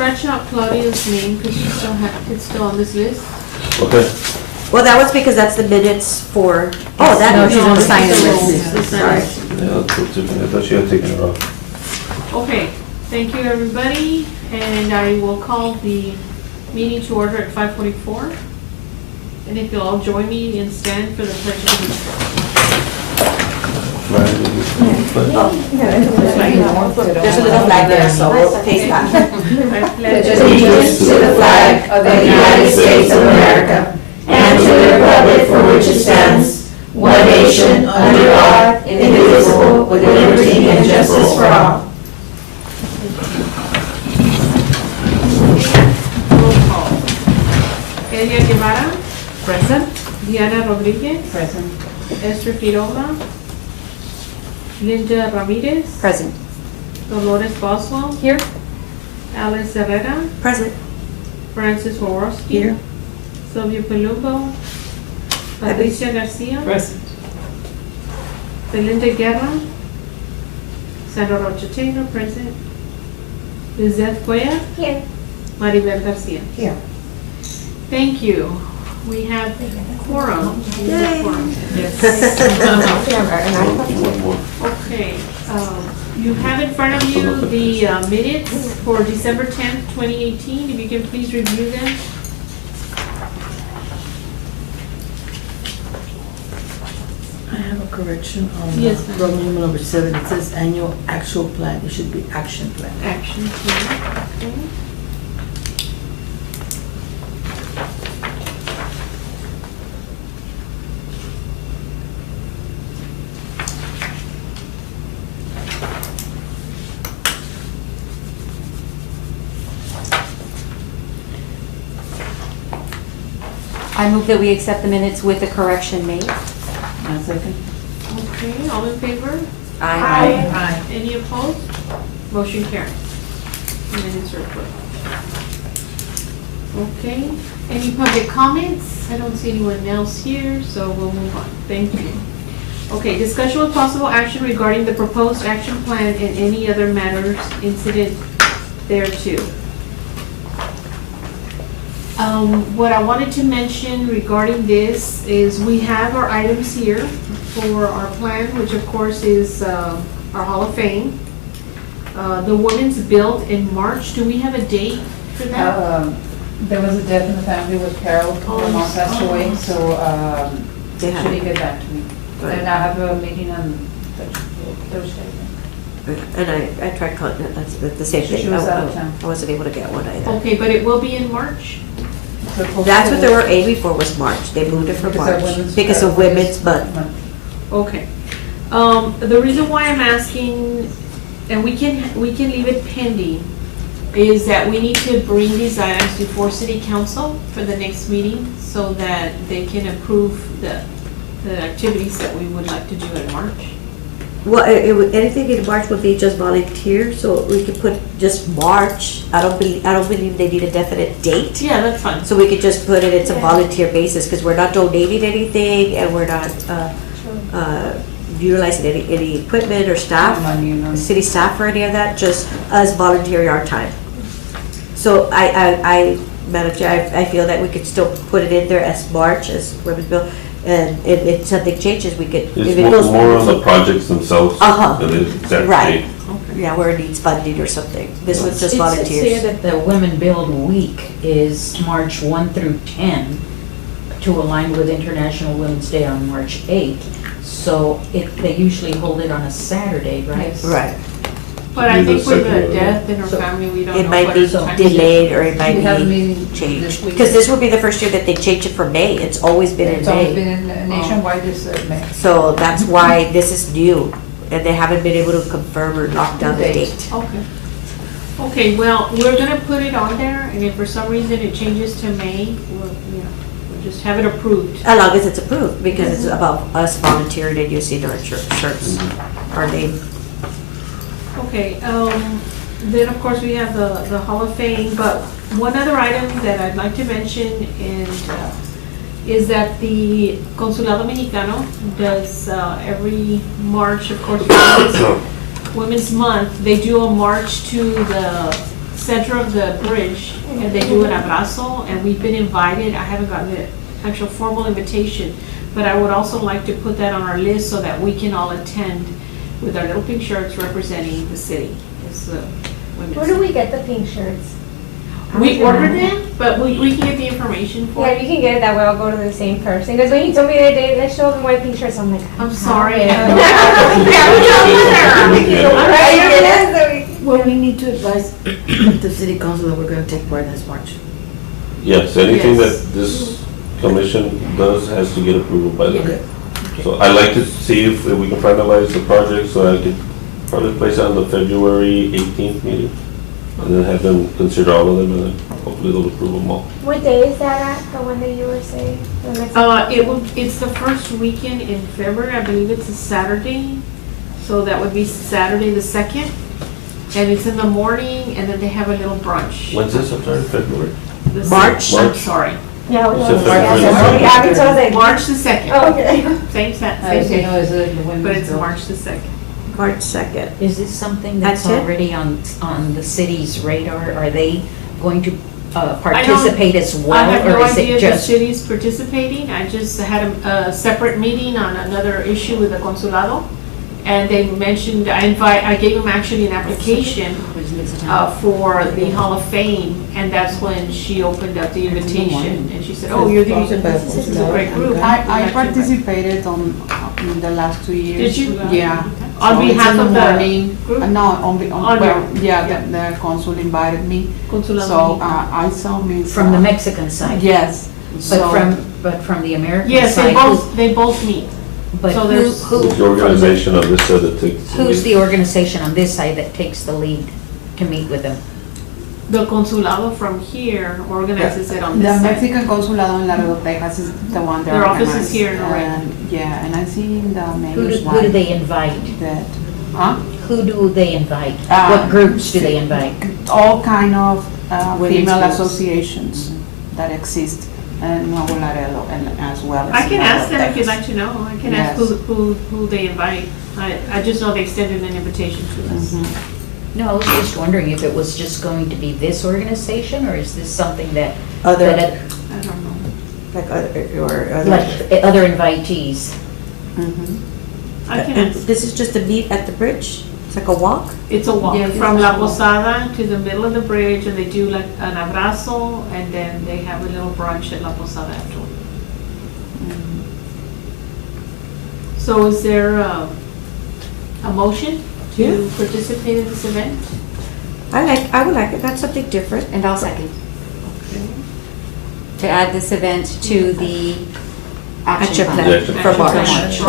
scratch out Claudia's name because it's still on this list. Okay. Well, that was because that's the minutes for, No, that, she's on the sign it's list. the sorry. sign. Yeah, that's different. I thought she had taken it off. Okay, thank you, everybody, and I will call the meeting to order at 5:44. And if you'll all join me and stand for the pledge of There's a little flag there, so we'll take that. allegiance. I pledge allegiance to the flag of the United States of America and to the republic for which it stands, one nation, under God, indivisible, with liberty and justice for all. Roll call. Elia Guevara. Present. Diana Rodriguez. Present. Esther Quiroga. Linda Ramirez. Present. Dolores Boswell. Here. Alice Herrera. Present. Francis Wawrowski. Here. Sylvia Palumbo. Patricia Garcia. Present. Belinda Guerra. Sandra Rocha Taylor, present. Lizeth Cuellar. Here. Maribel Garcia. Here. Thank you. We have quorum. We have quorum. Okay, you have in front of you the minutes for December 10th, 2018. If you can please review them. I have a correction on Yes, ma'am. Roman numeral number 7. It says annual actual plan. It should be action plan. Action plan. Okay. I move that we accept the minutes with the correction made. One second. Okay, all in favor? Aye. Any opposed? Motion carries. Minutes are approved. Okay, any public comments? I don't see anyone else here, so we'll move on. Thank you. Okay, discussion with possible action regarding the proposed action plan and any other matters incident thereto. What I wanted to mention regarding this is we have our items here for our plan, which of course is our Hall of Fame. The women's built in March. Do we have a date for that? There was a death in the family with Carol. Her mom passed away, so They have she it. didn't get back to me. Right. And I have a meeting on Thursday. And I tried calling, that's the same thing. She was out of town. I wasn't able to get one either. Okay, but it will be in March? That's what they were aiming for, was March. They moved it from March because of Women's Month. Okay. The reason why I'm asking, and we can leave it pending, is that we need to bring these items before City Council for the next meeting so that they can approve the activities that we would like to do in March. Well, anything in March would be just volunteer, so we could put just March. I don't believe they need a definite date. Yeah, that's fine. So we could just put it, it's a volunteer basis, because we're not donating anything and we're not utilizing any equipment or staff, city staff or any of that, just us volunteering our time. So Madam Chair, I feel that we could still put it in there as March, as Women's Bill, and if something changes, we could. It's more on the projects themselves Uh-huh. than the exact Right. date. Yeah, where it needs funding or something. This was just It says here volunteers. that the Women Build Week is March 1 through 10 to align with International Women's Day on March 8th. So they usually hold it on a Saturday, right? Yes. Right. But I think with the Second. death in her So family, we don't know. It might what be her time is. delayed or it might We have a be meeting changed. this week. Because this would be the first year that they changed it from May. It's always been in It's always May. been nationwide this May. So that's why this is new. And they haven't been able to confirm or lock down the date. Okay. Okay, well, we're gonna put it on there, and if for some reason it changes to May, we'll just have it approved. As long as it's approved, because it's about us volunteering and using our shirts, our name. Okay, then of course we have the Hall of Fame, but one other item that I'd like to mention is that the Consulado Mexicano does every March, of course, for Women's Month, they do a march to the center of the bridge, and they do an abrazo, and we've been invited. I haven't gotten the actual formal invitation, but I would also like to put that on our list so that we can all attend with our little pink shirts representing the city. It's the women's. Where do we get the pink shirts? We ordered them, but we can get the information for Yeah, it. you can get it that way. I'll go to the same person. Because when you told me the other day, let's show them white pink shirts, I'm like, I'm sorry. Well, we need to advise the city council that we're gonna take part in this march. Yes, anything Yes. that this commission does has to get approval by them. Okay. So I'd like to see if we can finalize the project, so I could probably place it on the February 18th meeting. And then have them consider all of them, and then hopefully they'll approve them all. What day is that at? The one that you were saying? The next It's the first weekend in February. I believe it's a Saturday. So that would be Saturday the 2nd. And it's in the morning, and then they have a little brunch. When's this, I'm sorry, February? The March? I'm March. sorry. Yeah, we You want said to February the yeah, because I was like, March the 2nd. Oh, okay. Same I day, know it's the women's. but it's bill. March the 2nd. March 2nd. Is this something that's That's it? already on the city's radar? Are they going to participate as I well? have no Or is idea it if the just, city's participating. I just had a separate meeting on another issue with the consulado. And they mentioned, I gave them actually an application for the Hall of Fame. And that's when she opened up the invitation. And she said, oh, this is a great group. I participated in the last 2 years. Did you? Yeah. On So it's behalf in of the morning. group? No, On well, your- yeah, the consul invited me. Consulado. So I saw Miss. from the Mexican side? Yes. But from the American Yes, side? they both meet. But so who, there's- who, It's the organization on this side that takes. who's the organization on this side that takes the lead to meet with them? The consulado from here organizes it on The this side. Mexican consulado in Laredo, Texas is the one that Their office is organized. here in Laredo. And, yeah, and I see in the Who mayor's do one they invite? that, huh? Who do they invite? Uh, What groups do they invite? All kind of Women's female groups. associations that exist in Nuevo Laredo and as well as. I can in ask Laredo, them if you'd Texas. like to know. I can ask Yes. who they invite. I just know they extended an invitation to us. Mhm. No, I was just wondering if it was just going to be this organization, or is this something that, Other, that, I don't know. like other. like other invitees? Mhm. I can And ask. this is just a meet at the bridge? It's like a walk? It's a walk Yes, from it's La a walk. Posada to the middle of the bridge, and they do like an abrazo, and then they have a little brunch at La Posada afterward. Mhm. So is there a motion to participate in this event? I would like it, that's something different. And I'll second. To add this event to the action Action plan. plan Action for plan. March.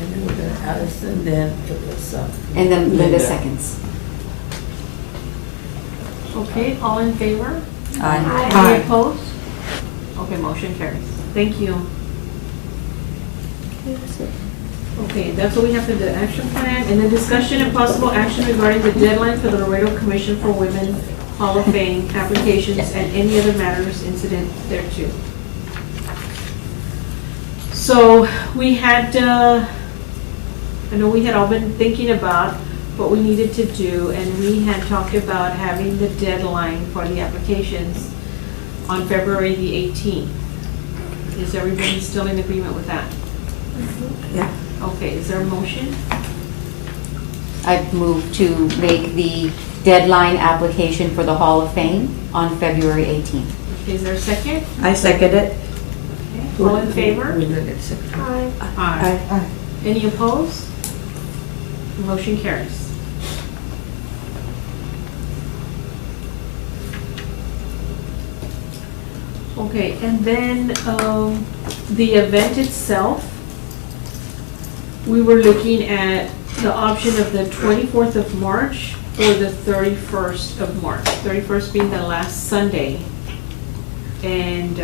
And then we're gonna Allison, then put this up. And then Linda Linda. seconds. Okay, all in favor? Aye. Any opposed? Okay, motion carries. Thank you. Okay, that's what we have for the action plan, and then discussion and possible action regarding the deadline for the Laredo Commission for Women Hall of Fame applications and any other matters incident thereto. So, we had, I know we had all been thinking about what we needed to do, and we had talked about having the deadline for the applications on February the 18th. Is everybody still in agreement with that? Yeah. Okay, is there a motion? I move to make the deadline application for the Hall of Fame on February 18th. Is there a second? I second it. Okay, all in favor? We're gonna get second. Aye. Aye. Any opposed? Motion carries. Okay, and then, the event itself, we were looking at the option of the 24th of March or the 31st of March, 31st being the last Sunday. And,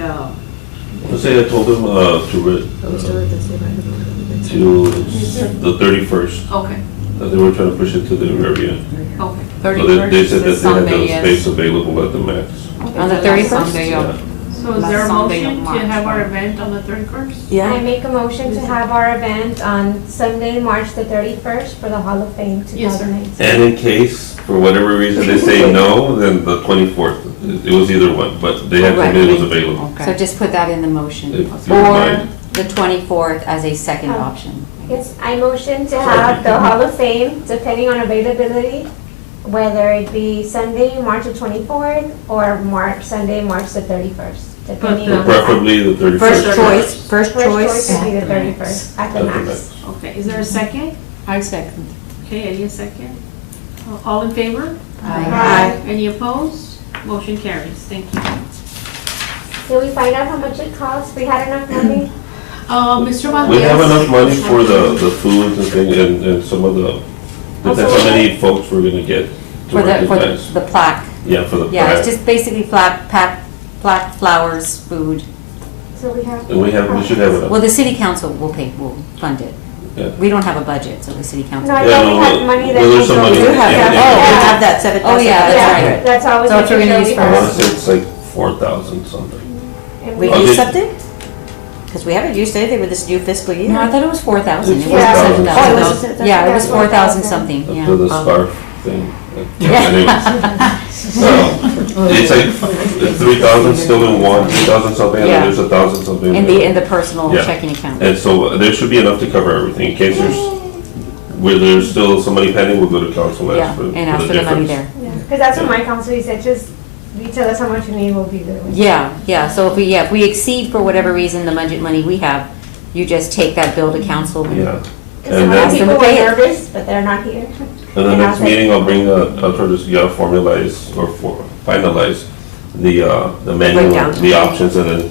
Let's say I told them to the 31st, okay, that they were trying to push it to the very end. okay. So they said that they had the space available at the max. On the 31st? Yeah. So is there a Last Sunday motion of to March, have our right? event on the 31st? I Yeah, make a motion to have our event on Sunday, March the 31st for the Hall of Fame Yes, sir. 2019. And in case for whatever reason they say no, then the 24th. It was either one, but they had told me it was available. So just put that in the motion. If you don't Or mind. the 24th as a second option. Yes, I motion to have the Hall of Fame, depending on availability, whether it be Sunday, March the 24th, or Sunday, March the 31st, depending on. Preferably the 31st. First choice, First choice would be the 31st, at the At the max. max. Okay, is there a second? I second. Okay, Eddie, a second. All in favor? Aye. Any opposed? Motion carries. Thank you. Did we find out how much it costs? We had enough money? Mr. We have Valdez? enough money for the foods and things and some of the, depends how many folks we're gonna get to For the recognize. the plaque. Yeah, for the Yeah, it's plaque. just basically plaque, flowers, food. So we have. And we should have enough. Well, the city council will fund it. Yeah. We don't have a budget, so the city council. No, I Yeah, thought we no, had well, money that. well, there's some we money We do have Yeah, that, yeah. we have that 7,000. Oh, yeah, that's Yeah, right. that's always. So what we're gonna use I for- wanna say it's like 4,000 something. We Okay. used something? Because we haven't used anything with this new fiscal year. No, I thought it was 4,000. It It's wasn't 4,000. 7,000. Oh, it was 7,000? Yeah, it was Yeah, 4,000 4,000. something, For yeah. the scarf thing. Yeah. It's like 3,000 still in one, 3,000 something, and Yeah. then there's 1,000 something. In the personal Yeah. checking account. And so there should be enough to cover everything, in case where there's still some money pending, we'll go to council and Yeah, ask for and ask for the money difference. there. Because that's what my council, he said, just, you tell us how much you need, we'll be there. with you. Yeah, so if we exceed for whatever reason the budget money we have, you just take that bill to council. Yeah. Because And some of then, the people were pay it. nervous, but they're not here. and the and next I'll meeting, I'll bring, I'll try to, formalize or finalize the manual, Breakdown. the options, and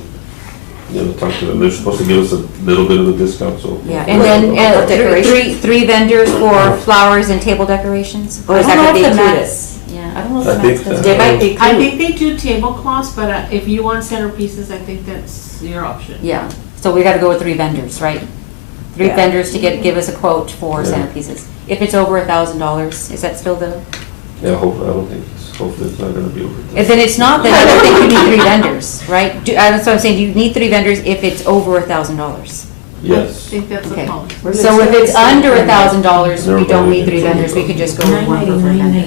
then, talk to them. They're supposed to give us a little bit of a discount, so. Yeah, and then Decorations? three vendors for flowers and table decorations? Or is I don't that know gonna if be the included? Max- Yeah, I don't know if I the think Max does. They might be I included. think they do tablecloths, but if you want centerpieces, I think that's your option. Yeah, so we gotta go with three vendors, right? Three Yeah. vendors to give us a quote for Yeah. centerpieces. If it's over $1,000, is that still the? Yeah, hopefully it's not gonna be over. If then it's not, then I don't think you need three vendors, right? That's what I'm saying, you need three vendors if it's over $1,000. I Yes. think that's a Okay. policy. So if it's under $1,000, we Never don't mind. need three vendors, we could just go with one per vendor.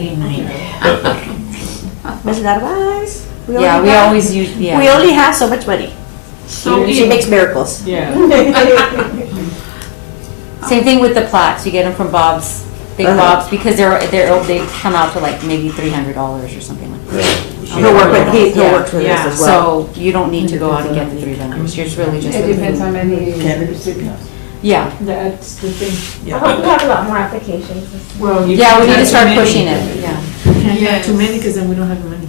Isn't that wise? Yeah, we always use, We yeah. only have so much money. So She makes miracles. Same thing with the plaques, you get them from Bob's, Big Uh-huh. Bob's, because they come out to like maybe $300 or something like that. He'll work with, he'll Yeah. work with us as well. So you don't need to go out and get the three vendors, you're just really just. It depends how many. Yeah, That's the thing. I hope we have a lot more applications. Well, you yeah, we can't need to have start too many. pushing it, yeah. Can't have too many, because then we don't have the money.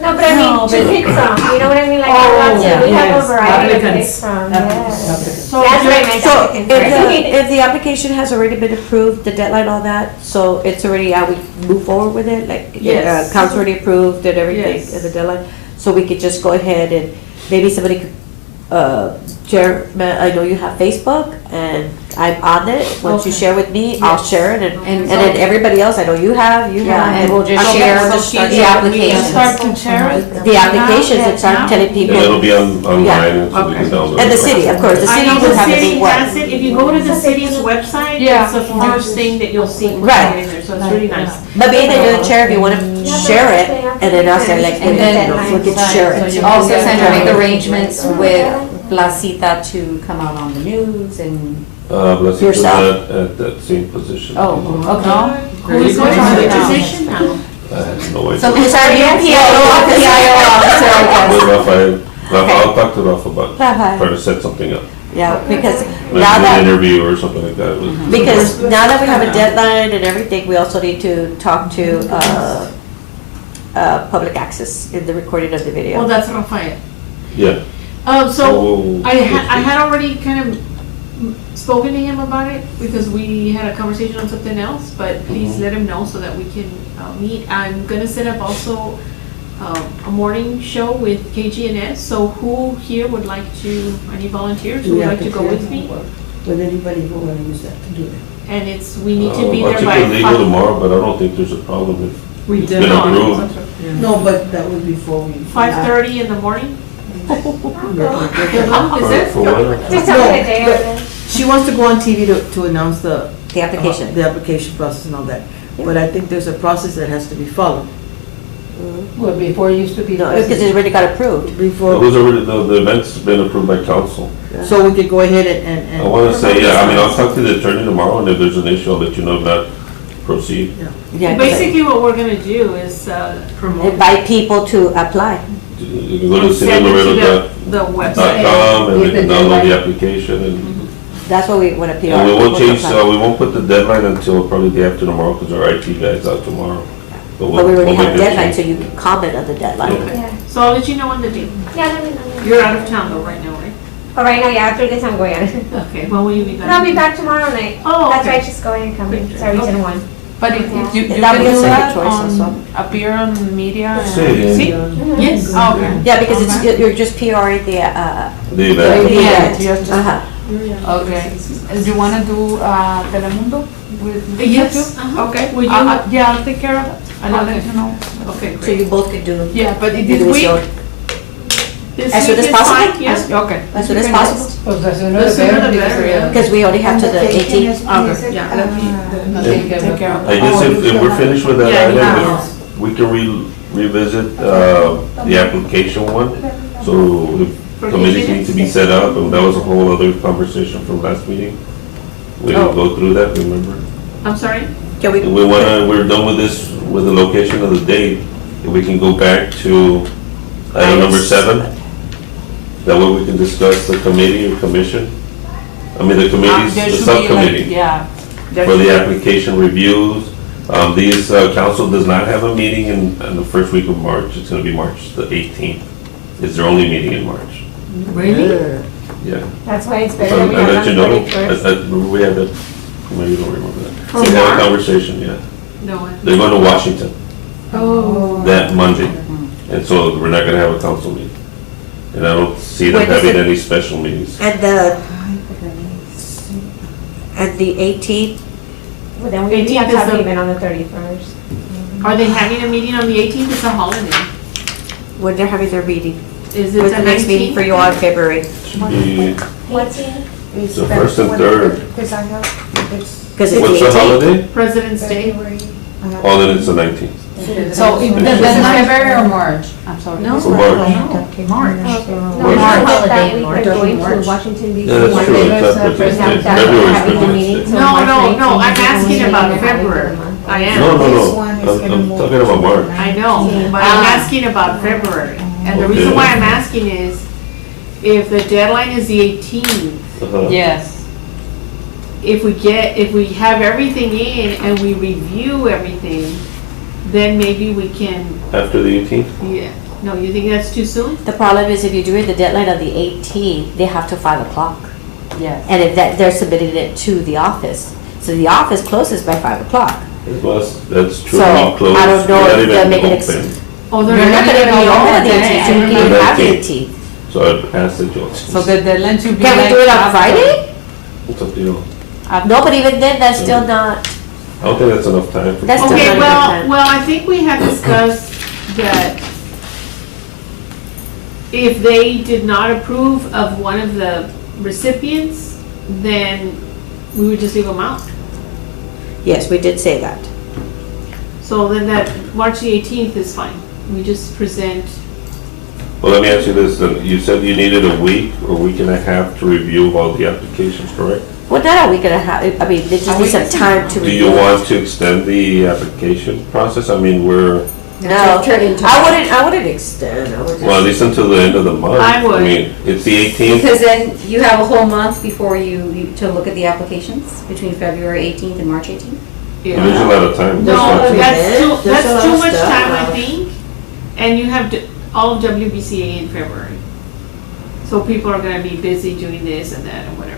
No, but I mean, to pick from, you know what I mean? Like, we have a yes, variety to pick applicants. from, yes. So That's what I meant, So applicants, right? if the application has already been approved, the deadline, all that, so it's already, we move forward with it? Like, Yes. council already approved and everything, Yes. and the deadline? So we could just go ahead and maybe somebody could, Chairman, I know you have Facebook, and I'm on it. Once you Okay. share with me, I'll share it, and And then everybody else, I know you have, Yeah, and we'll just Okay, share we'll just start the sharing. applications. Start to share. The applications and start telling And people. it'll be online, Yeah. and so we can download. And the it. city, of course, the I city know will the have a city big one. has it, if you go to the city's website, Yeah. it's the first thing that you'll see. when you Right. get in there, so it's really nice. But being that you're the chair, if you want to share it, and then I'll say like, And then- we can share it. Also, Sandra, make arrangements with Placita to come out on the news and, Let's do Yourself. that at that same position. oh, okay. Who is going to the position now? I have no idea. So who's our new PIO officer, I Well, guess? Rafa, I'll talk to Rafa about Rafa. trying to set something up. Yeah, because Maybe now an that, interview or something like that. because now that we have a deadline and everything, we also need to talk to, public access in the recording of the Well, video. that's Rafael. Yeah. So We'll- I had already kind of spoken to him about it because we had a conversation on something else, but please Mhm. let him know so that we can meet. I'm gonna set up also a morning show with KGNS, so who here would like to, any volunteers who would like to go with me? With anybody who want to use that to do it. And we need to be I'll there check by with legal 5. tomorrow, but I don't think there's a problem We It's did. been No, approved. No, but that was before we. 5:30 in the morning? Yeah. Is for, it? for what? Just tell me the day of it. She wants to go on TV to announce The application. the application process and all that. but I think there's a process that has to be followed Well, before it used to be. No, because it already got approved. It before, was already, the event's been approved by council. so we could go ahead and. I wanna say, yeah, I mean, I'll talk to the attorney tomorrow, and if there's an issue, I'll let you know, if not, proceed. Yeah, Basically, what we're gonna do is promote. invite people to apply. You can go to and send it to citylaredo.com, the website. and they With the can download the deadline. application, and That's what we want to PR. and we won't people to change, apply. we won't put the deadline until probably the after tomorrow, because our IT guy's out tomorrow. But we already we'll have a make deadline, so change. you can comment on the deadline. Okay. Yeah, So I'll let you know on the date. yeah, let me know. You're out of town though right now, right? But right now, yeah, after this, I'm going out. Okay, when will you be And back? I'll be back tomorrow night. Oh, That's why okay. I just go ahead and come in. It's our reason one. But if you That can would be do a that choice also. on, appear on media. and- Sí. See? Yes. Oh, okay. Yeah, because it's, you're just PRing the, The event. Yeah, uh-huh. Okay. Do you wanna do, Telemundo with? Yes. you? Uh-huh. Okay. Will you- Yeah, I'll take care of it. I'll let Okay. you know. Okay, So great. you both could do. Yeah, but you this do week, your- This As soon week as is possible? fine, yes. okay. As soon as possible, Pues the sooner The the sooner better. the better, yeah. because we only have to the 18th. Okay, yeah, let me, Take care of it. I guess if we're finished with that Yeah, item, yeah. we can revisit, the application one. So if committees need to be set up, and that was a whole other conversation from last meeting. We didn't go through that, remember? I'm sorry? Can we, If we wanna, we're done with this, with the location of the date, if we can go back to item number 7. That way we can discuss the committee or commission. I mean, the committees, There the should be like- subcommittee. Yeah. There For should the be- application reviews. These, council does not have a meeting in the first week of March. It's gonna be March the 18th. It's their only meeting in March. Really? Yeah. That's why it's So better I that we have let it you on know, the 31st. remember we had that, maybe you don't remember that. For We had a March? conversation, yeah. No one. They're going to Washington Oh. that Monday. And so we're not gonna have a council meeting. And I don't see them When is having it? any special meetings. and the 18th, But then we have 18th to is have the- it even on the 31st. Are they having a meeting on the 18th? It's a holiday. when they're having their meeting. Is it When's the the next meeting 19th? for you on February? Should be What's in? the first and third. Because What's it's the the 18th. holiday? President's Day? Oh, then it's the 19th. So, if that's February or March? I'm sorry. No. So March. March. No, March. it's Holiday that in week March. they're going March. to Washington DC. Yeah, that's one true. day. It's not We President's have Day. that, February is having the President's meeting, Day. so No, March no, 19th no, I'm is the asking meeting about they're having February. for the month. I am. No, no, This no. one is I'm gonna move talking about March. I know, but I'm asking about February. And the reason Okay. why I'm asking is, if the deadline is the 18th, Uh-huh. Yes. if we have everything in and we review everything, then maybe we can, After the 18th? yeah. No, you think that's too soon? The problem is if you do it the deadline on the 18th, they have to 5 o'clock. Yes. And if that, they're submitting it to the office. So the office closes by 5 o'clock. Well, that's true. So, All closed. I don't know We're not if even they'll make it open. Oh, They're they're not not gonna be gonna open on the be 18th, so you The can't have the 19th. 18th. So I'd ask that you'll. So the deadline should be Can we like do it on after- Friday? It's up to you. No, but even then, that's still not, I don't think that's enough time. for- That's still Okay, not a good well, time. well, I think we have discussed that if they did not approve of one of the recipients, then we would just leave them out. yes, we did say that. So then that March the 18th is fine. We just present, Well, let me ask you this, then. You said you needed a week or week and a half to review all the applications, correct? Well, not a week and a half, I mean, they just need some time to Do review. you want to extend the application process? I mean, we're, No, I wouldn't extend, I would well, at least until the end of the month. I would. I mean, it's the 18th. Because then you have a whole month before you to look at the applications, between February 18th and March 18th. There's a yeah. lot of time. No, That's not- There's that's a lot too of much stuff. time, I think. And you have all of WBCA in February. So people are gonna be busy doing this and that and whatever.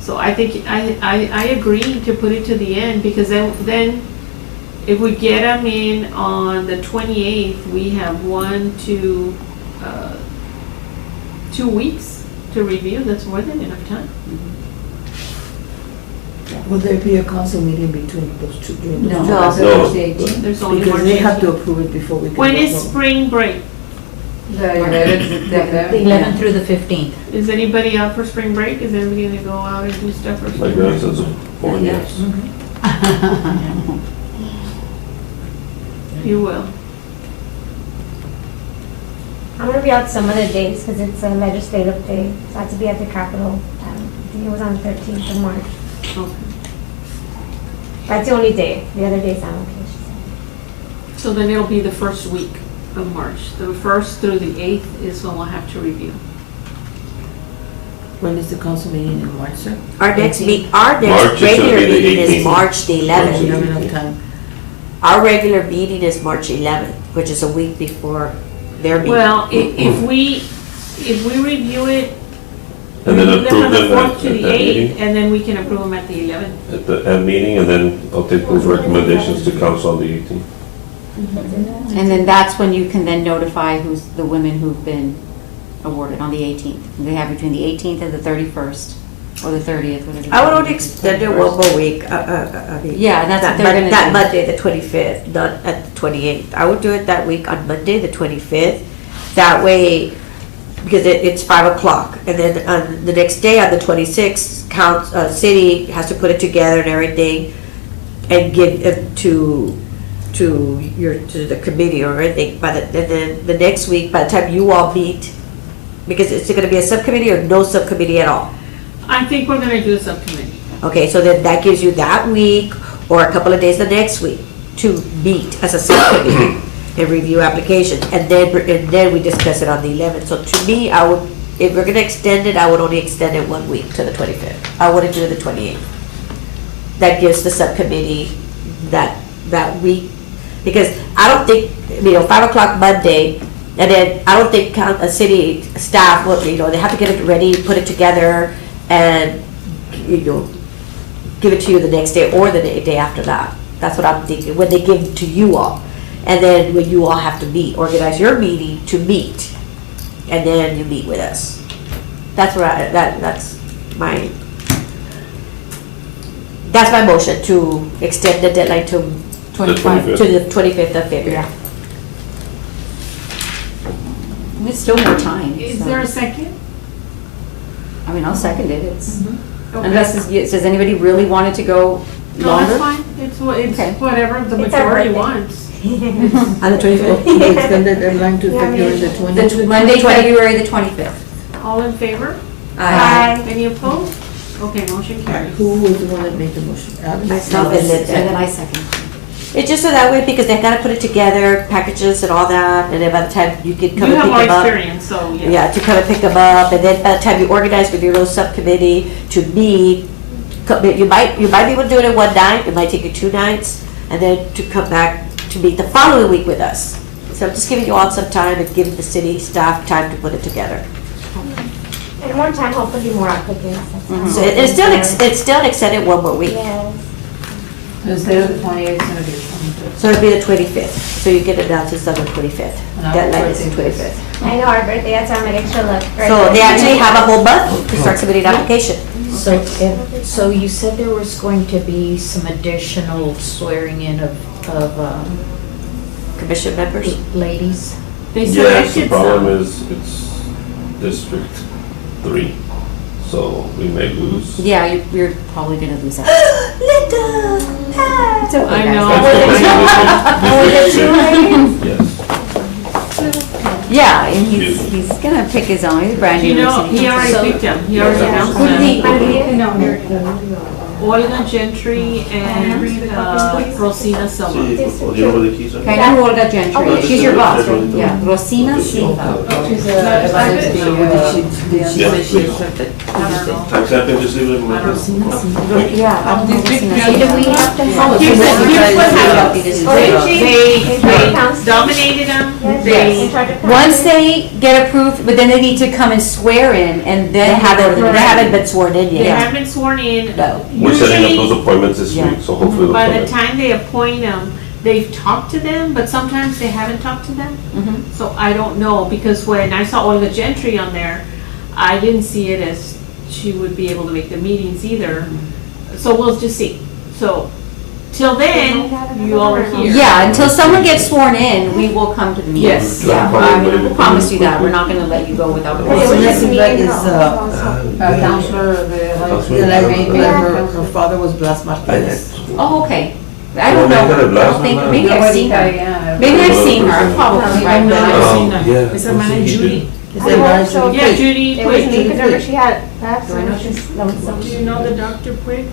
So I think, I agree to put it to the end, because then if we get them in on the 28th, we have 2 weeks to review. That's more than enough time. Will there be a council meeting between those two? during those No. two? No. No, There's only Because March they have to 18th. approve it before we can. When vote is on it. spring break? The 11th, the 11th. The 11th through the 15th. Is anybody out for spring break? Is anybody gonna go out and do stuff for My spring break? grandson's born, yes. You will. I'm gonna be out some other days because it's a legislative day, so I have to be at the Capitol. I think it was on the 13th of March. Okay. That's the only day. The other days I'm okay. So then it'll be the first week of March. The 1st through the 8th is when we'll have to review. When is the council meeting in March, sir? Our next March is regular gonna be the meeting is 18th. March the We 11th. have enough time. Our regular meeting is March 11th, which is a week before their meeting. Well, if we review it, And then review them approve from the them 4th at to the that 8th, meeting? and then we can approve them at the 11th. At meeting, and then I'll take those recommendations to council on the 18th. And then that's when you can then notify who's the women who've been awarded on the 18th. They have between the 18th and the 31st, or the 30th, whatever. I would only extend it one more week. I mean, Yeah, that's what that they're gonna that do. Monday, the 25th, not at the 28th. I would do it that week on Monday, the 25th. That way, because it's 5 o'clock, and then on the next day, on the 26th, city has to put it together and everything, and give it to the committee or anything. And then the next week, by the time you all meet, because it's gonna be a subcommittee or no subcommittee at all. I think we're gonna do a subcommittee. Okay, so then that gives you that week or a couple of days the next week to meet as a subcommittee and review applications. And then we discuss it on the 11th. So to me, I would, if we're gonna extend it, I would only extend it 1 week to the 25th. I wouldn't do the 28th. That gives the subcommittee that week. Because I don't think, 5 o'clock Monday, and then I don't think a city staff will, they have to get it ready, put it together, and, give it to you the next day or the day after that. That's what I'm thinking, when they give it to you all. And then when you all have to meet, organize your meeting to meet, and then you meet with us. That's where that's my motion, to extend the deadline to The 25th. the 25th of February. It's still more time. Is so- there a second? I mean, I'll second it. It's, Okay. unless, does anybody really want it to go No, longer? that's fine. It's Okay. whatever the It's our majority birthday. wants. On the 25th. We extend the deadline to February the 20th. Monday, February the 25th. All in favor? Bye. Any opposed? Okay, motion carries. Who was the one that made the motion? Myself and Linda. And then I second. It's just so that way, because they gotta put it together, packages and all that, and then by the time you can come You and have pick more them up. experience, so yeah. Yeah, to come and pick them up, and then by the time you organize with your little subcommittee to meet, you might be able to do it in one night, it might take you 2 nights, and then to come back to meet the following week with us. So I'm just giving you all some time and giving the city staff time to put it together. And more time, hopefully more applicants. So it's still an extended 1 more week. Yes. Instead of the 28th, it's gonna be the 25th. So it'll be the 25th, so you get it down to the 25th. And our Deadline is the birthday is- 25th. I know our birthday, that's why I'm an extra look. So they actually have a whole month to start submitting application. So you said there was going to be some additional swearing in of Commission members. ladies? They Yes, the selected problem some. is it's District 3, so we may lose. Yeah, you're probably gonna lose that. Linda! It's okay, I guys. know. Yes. Yeah, and he's gonna pick his own, he's brand new. You know, so he already So- picked them. He already announced Who did he- them. Olga Gentry and Rosina Silva. Okay, I'm Olga Gentry, she's your boss, right? Yeah, Rosina Silva. She's Yeah. Accepted this evening. I don't Yeah. I'm Rosina So do we Silva. have to have? Here's what happened. Orange They council. dominated them. Yes, They in charge of Once council. they get approved, but then they need to come and swear in, and They then haven't been sworn in They yet. haven't been sworn in. No. We're setting up Usually, those appointments this Yeah. week, so hopefully they'll by come the in. time they appoint them, they've talked to them, but sometimes they haven't talked to them. Mhm. So I don't know, because when I saw Olga Gentry on there, I didn't see it as she would be able to make the meetings either. So we'll just see. So till then, you all are here. Yeah, until someone gets sworn in, we will come to the meeting. Yes. Yeah, I mean, we'll promise you that, we're not gonna let you go without. Well, so was that just seems me like and it's, her. counselor, her father was Blas Martinez. Oh, okay. I don't Well, they know, could have I last don't think, one, maybe I've seen her. Maybe I've seen her, probably, right, but I don't. Yeah. It's hermana Judy. Is I that hope right? so. Yeah, Judy, It was Puig. me, because remember she had that, Do I know so she's lonesome. Do you know the Dr. Puig?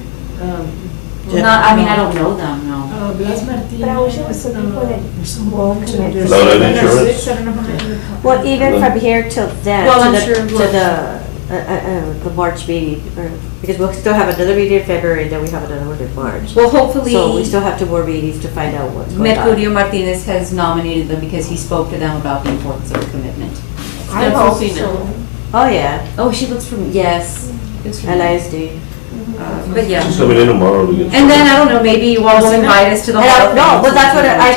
Not, I mean, I don't know them, no. Blas Martinez. But I wish it was some people that There's some will bunch commit. of- Laredo There's Insurance? 6, I don't know how many. Well, even from here till then, Well, to I'm the, sure to we'll- the March meeting, because we'll still have another meeting in February, and then we have another one in March. Well, hopefully. So we still have 2 more meetings to find out what's going on. Mercurio Martinez has nominated them because he spoke to them about the importance of a commitment. I That's hope Lucina. so. Oh, yeah, Oh, she looks from, yes. Looks from- LISD. But yeah. She's coming in tomorrow to get. And then, I don't know, maybe you all will invite us to the And Hall of Fame. no, but that's what I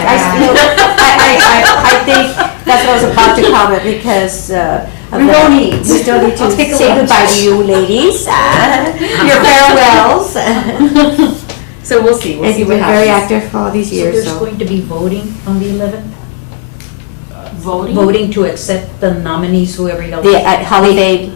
think, that's what I was about to comment, because, of We the- won't eat. We still need I'll to take a say lunch. goodbye to you, ladies, your farewells. So we'll see, we'll And see you've what been very happens. active for all these So years, there's so. going to be voting on the 11th? Voting? Voting to accept the nominees, whoever else. The holiday,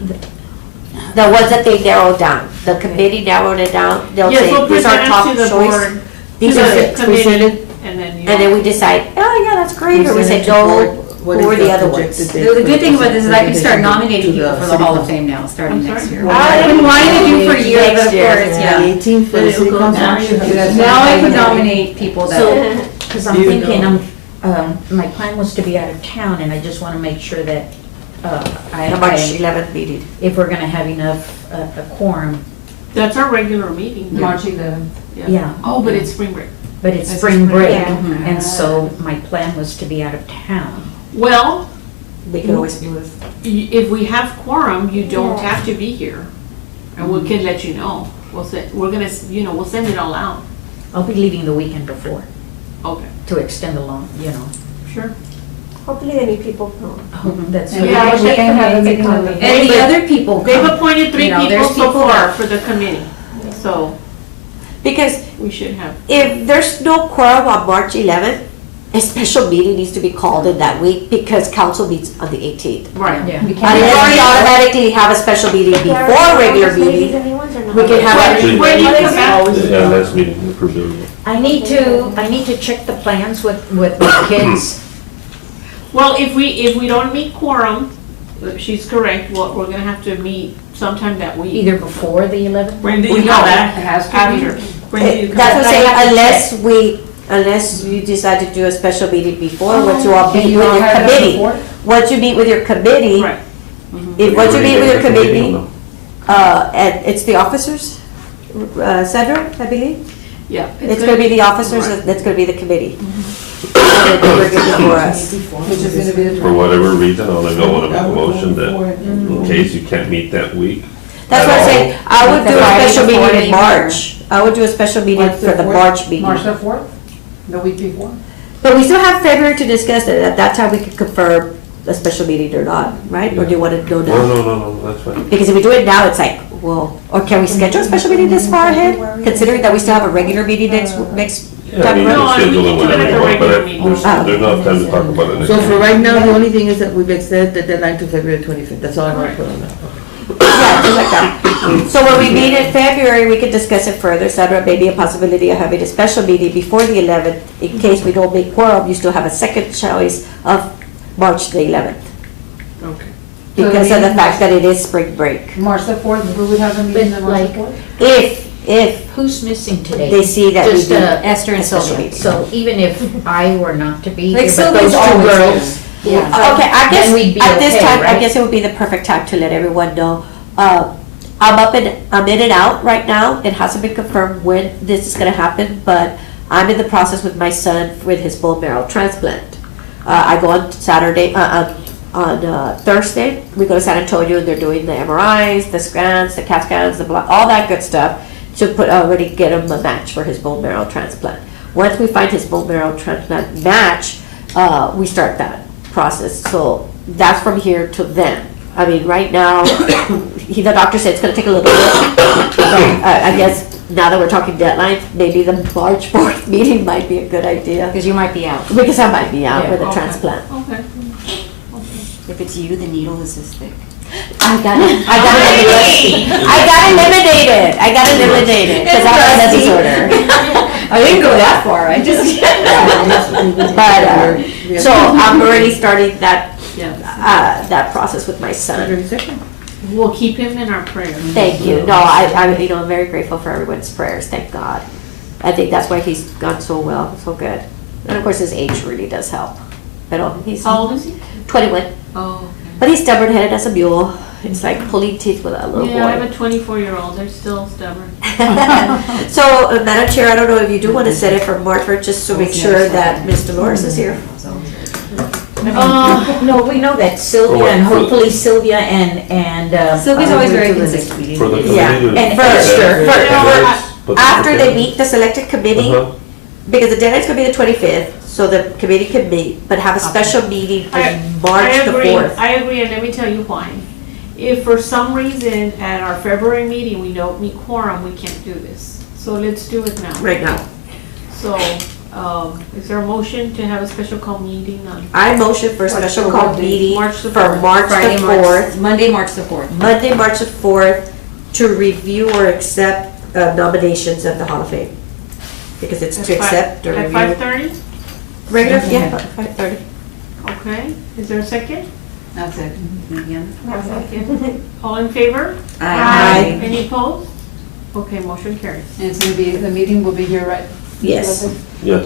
the ones that they narrowed down, the committee narrowed it down, they'll Yes, say, we'll these are present top it to the choice. board, These to are the it. committee, and then you. And then we decide, oh, yeah, that's great, or we say, no, who are the other ones? The good thing about this is I can start nominating people for the Hall of Fame now, starting I'm next sorry? year. I've been wanting to do for years, but of Next year. course, yeah. 18th for the city council. Now I can nominate people that. So, because I'm Do you thinking, know? my plan was to be out of town, and I just want to make sure that The March 11th meeting. if we're going to have enough, a quorum, That's our regular meeting. March 11th. yeah. Oh, but it's spring break. But it's It's spring spring break, break. Mhm. and so my plan was to be out of town. Well, We can always move. if we have quorum, you don't Yeah. have to be here. And we can let you know. We're gonna, we'll send it all out. I'll be leaving the weekend before Okay, to extend along, sure. Hopefully they need people come. That's. Yeah, we can have a meeting. And the other people They've come. appointed 3 You know, people there's so people far that- for the committee, so Because we should have. if there's no quorum on March 11th, a special meeting needs to be called in that week, because council meets on the 18th. Right. Yeah. Unless we automatically have a special meeting before regular meeting, we can have Actually- a. When do you come back? Yeah, last meeting, for building. I need to check the plans with my kids. Well, if we don't meet quorum, she's correct, we're gonna have to meet sometime that week. Either before the 11th. When do We you know. come back? It has to be. After. When do you come That's what I'm back? saying, unless you decide to do a special meeting before, once you all meet Can you with all your have it committee. before? Once you meet with your committee, Right. if, once you meet with your committee, No. and it's the officers, Sandra, I believe? Yeah. It's gonna be the officers, Right. that's gonna be the committee. And then they bring it before us. Which is gonna be the. For whatever reason, I'll go want to make a motion that in case you can't meet that week. That's what I'm at all, saying, I would do a Friday special before meeting in they March. I would do a special meeting for the March meeting. March the 4th, the week before. But we still have February to discuss it, at that time we could confirm a special meeting or not, right? Or do you want to know No, now? no, that's fine. Because if we do it now, it's like, well, or can we schedule a special meeting this far ahead? Considering that we still have a regular meeting next Yeah, I time mean, you around? No, can schedule we it can do it whenever at you the want, but regular meeting. there's not time to talk about it next So week. for right now, the only thing is that we've extended the deadline to February 25th. That's all I'm gonna put on that. Yeah, just like that. So when we meet in February, we can discuss it further. Sandra, maybe a possibility of having a special meeting before the 11th. In case we don't make quorum, you still have a second choice of March the 11th. Okay. Because of the fact that it is spring break. March the 4th, we would have a meeting on March the Like- 4th? If Who's missing today? they see that we Just, do Esther and a special Sylvia. meeting. So even if I were not to be Like here, but Sylvia's those two always girls. Yeah. Okay, I Then we'd be guess, at this okay, time, I right? guess it would be the perfect time to let everyone know. I'm in and out right now. It hasn't been confirmed when this is gonna happen, but I'm in the process with my son with his bone marrow transplant. I go on Saturday, on Thursday, we go to San Antonio, and they're doing the MRIs, the scans, the CAT scans, the blood, all that good stuff, to already get him a match for his bone marrow transplant. Once we find his bone marrow transplant match, we start that process. So that's from here to then. I mean, right now, the doctor said it's gonna take a little bit. So, I guess now that we're talking deadlines, maybe the March 4th meeting might be a good idea. Because you might be out. Because I might be out Yeah, with a Okay. transplant. Okay. If it's you, the needle is this thick. I got eliminated. I got eliminated because I have a disorder. I didn't go that far, I just. But, so I'm already starting that, Yeah. that process with my son. We'll keep him in our prayers. Thank you. No, I'm very grateful for everyone's prayers, thank God. I think that's why he's gone so well, so good. And of course, his age really does help. But he's How old is he? 21, Oh, but he's stubborn-headed as a mule. It's like pulling teeth with a okay. little Yeah, I boy. have a 24-year-old. They're still stubborn. So, Madam Chair, I don't know if you do want to set it for March 1st, just to make sure that Ms. Dolores is here. No, we know that Sylvia, and hopefully Sylvia and. Sylvia's always very doing consistent. For the Yeah, committee. and to- first, Candidates, but the After they candidates- meet the selected committee, Uh-huh. because the deadline's gonna be the 25th, so the committee can meet, but have a special meeting I- on March the 4th. I agree, and let me tell you why. If for some reason at our February meeting, we don't meet quorum, we can't do this. So let's do it now. Right now. So, is there a motion to have a special call meeting on I motion for a special call meeting March the for 4th. March Friday, the March, 4th, Monday, March the 4th. Monday, March the 4th, to review or accept nominations of the Hall of Fame. Because it's to accept or At review. 5:30? Regular, yeah, 5:30. Okay, is there a second? That's it. All in favor? Aye. Any opposed? Okay, motion carries. And it's gonna be, the meeting will be here, right? Yes, Yes.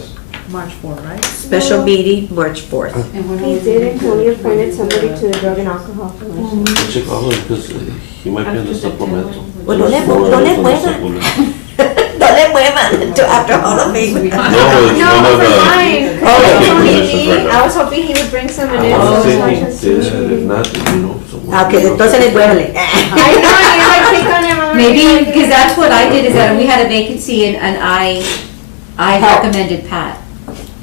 March 4, right? special meeting, March 4th. And when are He we did doing until we appointed somebody to the Drug and Alcohol Commission. Check all of it, because he might be in the supplemental. Well, no le There's 4 no le items on the muevan. supplemental. No le muevan to after Hall of Fame. No, it's No, one of for the. mine. Oh, It's only commissions right me. now. I was hoping he would bring someone I in. want so to it's not say just he did, me. if not, you know, someone. Okay, entonces le muévele. I know, you might pick on him. I'm like, Maybe, because that's what I did, is that we had a vacancy and I Help. recommended Pat.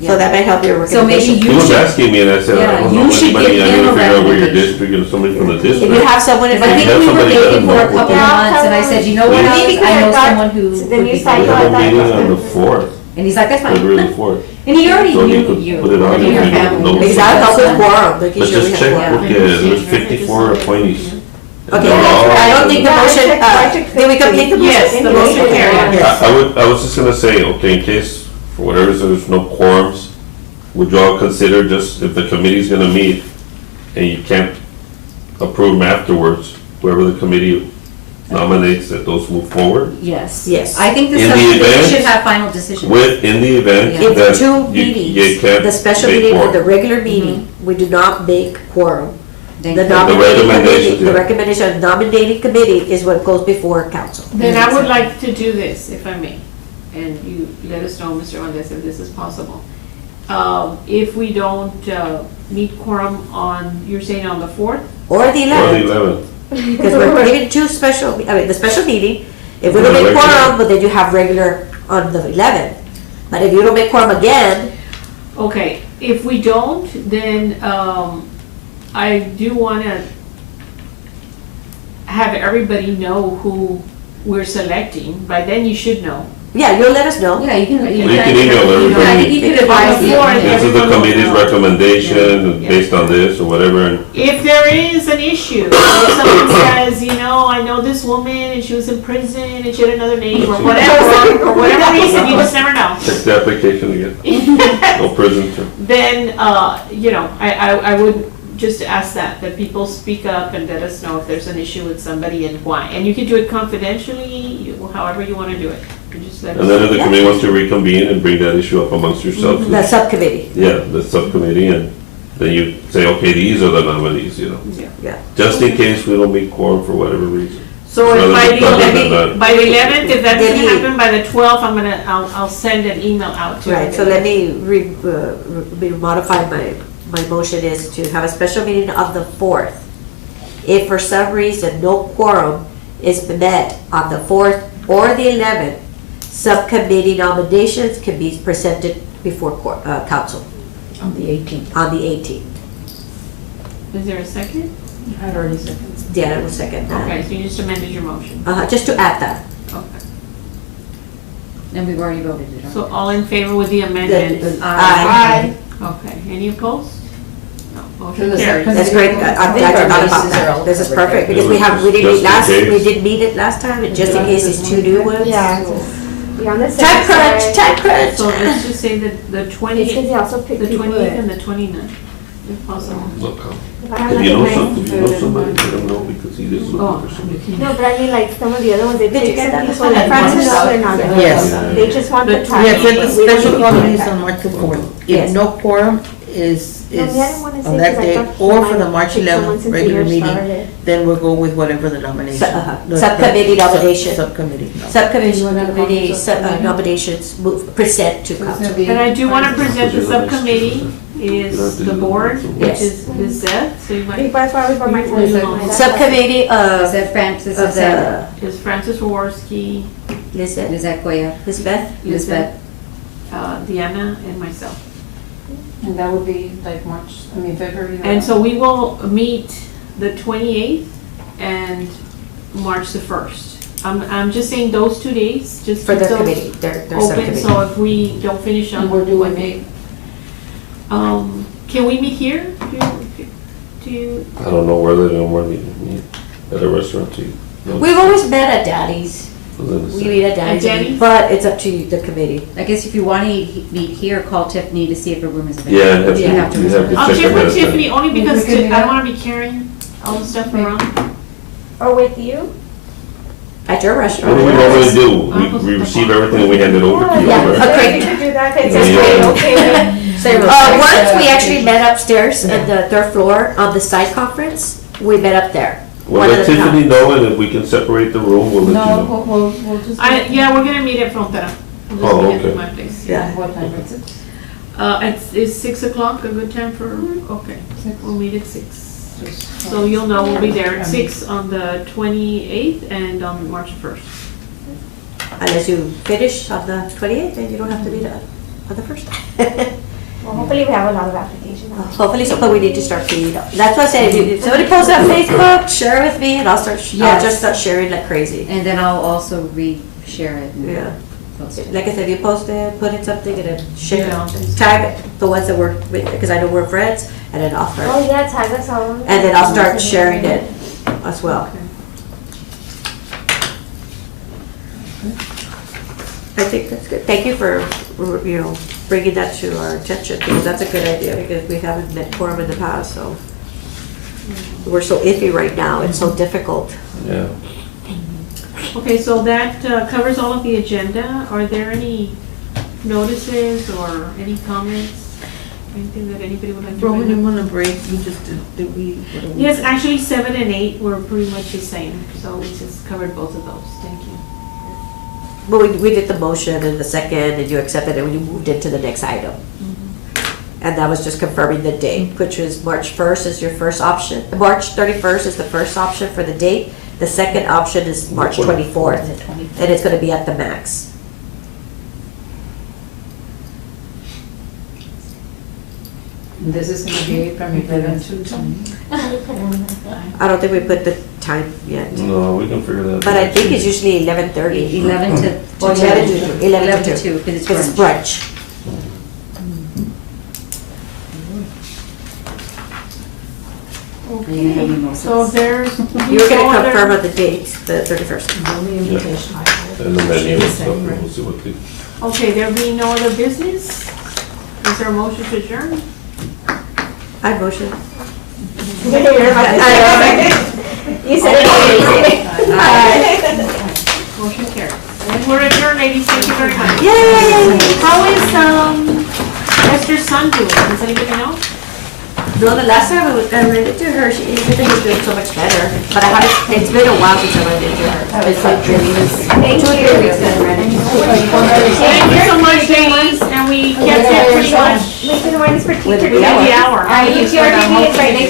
So that might help your So maybe recommendation. He you was should, asking me, and I said, Yeah, I don't you know should anybody, give I need him to a figure out where your recommendation. district, and somebody from the If you district. have someone in I think have we were somebody that dating for a knows what couple they're- months and I said, you know what, Yeah. Alex, I know someone who The would new be We cycle have fine. a meeting on the 4th, And he's like, that's fine. February 4th. And he already So he knew could you. put it on and if your he family. knows. Because I'll help with quorum, making But sure we just have check, quorum. okay, there's 54 appointees. Okay, They're all- I don't think the motion, did we complete the motion? Yes, the motion carries. I was just gonna say, okay, in case, for whatever reason, there's no quorums, would y'all consider just, if the committee's gonna meet, and you can't approve them afterwards, whoever the committee nominates, that those move forward? Yes. Yes. I think the In the subcommittee event- should have final decision. In the event If that two you meetings, can't the special make meeting and quorum. the regular meeting, we do not make quorum. Then The could- nominating recommendations, committee, the yeah. recommendation of nominating committee is what goes before council. Then I would like to do this, if I may, and you let us know, Mr. Valdez, if this is possible. If we don't meet quorum on, you're saying on the 4th? Or the Or the 11th, 11th. because we're giving two special, the special meeting, if we don't And the make regular. quorum, but then you have regular on the 11th. But if you don't make quorum again, Okay, if we don't, then I do want to have everybody know who we're selecting. By then you should know. yeah, you'll let us know. Yeah, you can. You can email everybody. I think you could advise the. Before, This is the committee's recommendation, Yeah. based on this, or whatever, and If there is an issue, if someone says, you know, I know this woman and she was in prison and she had another name or whatever, for whatever reason, you just never know. check the application again. No prison term. Then, you know, I would just ask that people speak up and let us know if there's an issue with somebody and why. And you can do it confidentially, however you want to do it. You just let us And then know. if the committee wants to reconvene and bring that issue up amongst yourselves, The subcommittee, yeah, the subcommittee, and then you say, okay, these are the nominees, you know, yeah. just in case we don't meet quorum for whatever reason. So if Rather by than- rather than the, that. by the 11th, if that doesn't Let me- happen, by the 12th, I'll send an email out to Right, so everybody. let me modify my motion is to have a special meeting of the 4th. If for some reason no quorum is met on the 4th or the 11th, subcommittee nominations can be presented before council On the 18th. on the 18th. Is there a second? I had already said. Diana will second that. Okay, so you just amended your motion. Just to add that. Okay. And we've already voted it on. So all in favor with the amendment? Aye. Okay, any opposed? No, motion To the carries. second. That's great, I'm glad you thought about that. This is perfect, because we didn't meet Just in case. we didn't meet it last time, and just in case these two new ones. Yeah, just be on the Time safe crunch, side. time crunch. So let's just say that the It's because 20th, they also pick the people 28th that. and the 29th, if possible. Look, If I have if like you a know nice- something, if you know somebody, let them know because he is Oh, looking for somebody. No, but I mean like some of the other ones, they Did you pick get some that? people that Francis knows they're not gonna Yes. go. They just want the The time. We have set the We don't special need holidays contact. on March the 4th. Yes. If no quorum is No, I didn't wanna say on that 'cause I day, thought or you for the might March pick someone 11th since the regular year meeting, started. then we'll go with whatever the nomination. the- Subcommittee nomination. Subcommittee. Subcommittee nominations present to council. And I do want to present the subcommittee is the board, which Yes. is Lizette, so you might, That's why we put my time. Subcommittee Is of that Francis, of is that is Francis Jaworski, Lizette, Lizette Cuellar? Lisbeth. Lisbeth? Deanna, and myself. And that would be like March, I mean, February. And so we will meet the 28th and March the 1st. I'm just saying those 2 days, just For keep their those committee, their open, subcommittee. so if we don't finish on And we're doing one day. Can we meet here? Do you, I don't know where they're gonna want to meet, at a restaurant too. We've always met at Daddy's. We meet at At Daddy's, Daddy's? but it's up to you, the committee. I guess if you want to meet here, call Tiffany to see if a room is available. Yeah, and You have to you reserve. have to I'll check check ahead with of time. Tiffany only because We can do I that. don't want to be carrying all the stuff around. Or with you? At your What restaurant. do we normally do? We receive everything and we hand it over to you, Yeah, right? Okay. so you could do that, 'cause it's Yeah. great, okay. Once we actually met upstairs at the third floor of the site conference, we met up there. We'll One let at a time. Tiffany know, and if we can separate the room, we'll let you No, know. we'll just. Yeah, we're gonna meet at Frontera. We'll just Oh, meet at okay. my place. Yeah. What time is it? Is 6 o'clock a good time for, okay, Six. we'll meet at 6. So you'll know we'll be there at 6 on the 28th and on March 1st. Unless you finish on the 28th, then you don't have to meet on the 1st. Well, hopefully we have a lot of applications. Hopefully, so, but we need to start feeding. That's what I said, if somebody posts on Facebook, share it with me, and I'll Yes. just start sharing like crazy. And then I'll also re-share it. and Yeah. post it. Like I said, you post it, put in something, and then share Yeah. it, tag the ones that work with, because I know we're friends, and then I'll Oh, start, yeah, tag us all. and then I'll start sharing it as well. I think that's good. Thank you for, bringing that to our attention, because that's a good idea, because we haven't met quorum in the past, so. We're so iffy right now, it's so difficult. Yeah. Okay, so that covers all of the agenda. Are there any notices or any comments? Anything that anybody would like to Roman, bring I'm up? on a break, we just did we? what do we- Yes, actually 7 and 8 were pretty much the same, so we just covered both of those. Thank you. Well, we did the motion and the second, and you accepted it when you moved into the next item. And that was just confirming the date, which is March 1st is your first option. March 31st is the first option for the date. The second option is March 24th, and it's gonna be at the max. This is gonna be from 11 to 2. I don't think we put the time yet, No, we can figure that out. but I think it's usually 11:30. 11 to Or 11 to 2. 11 to 2, because Because it's it's brunch. brunch. Are you gonna have mimosas? So if there's. You were no gonna other- confirm on the date, the 31st. And the menu and stuff, and we'll see what they. Okay, there being no other business, is there a motion to adjourn? I motion. You said it. Motion carries. And we're adjourned, ladies, thank you very much. Yay! How is, Esther's son doing? Does anybody know? No, the last time I ran into her, she was doing so much better. But I haven't, it's been a while since I ran into her. It's like really Thank you. Thank you so much, ladies, and we kept it pretty much Make the reminders for teachers. within the hour. UTRGV is right next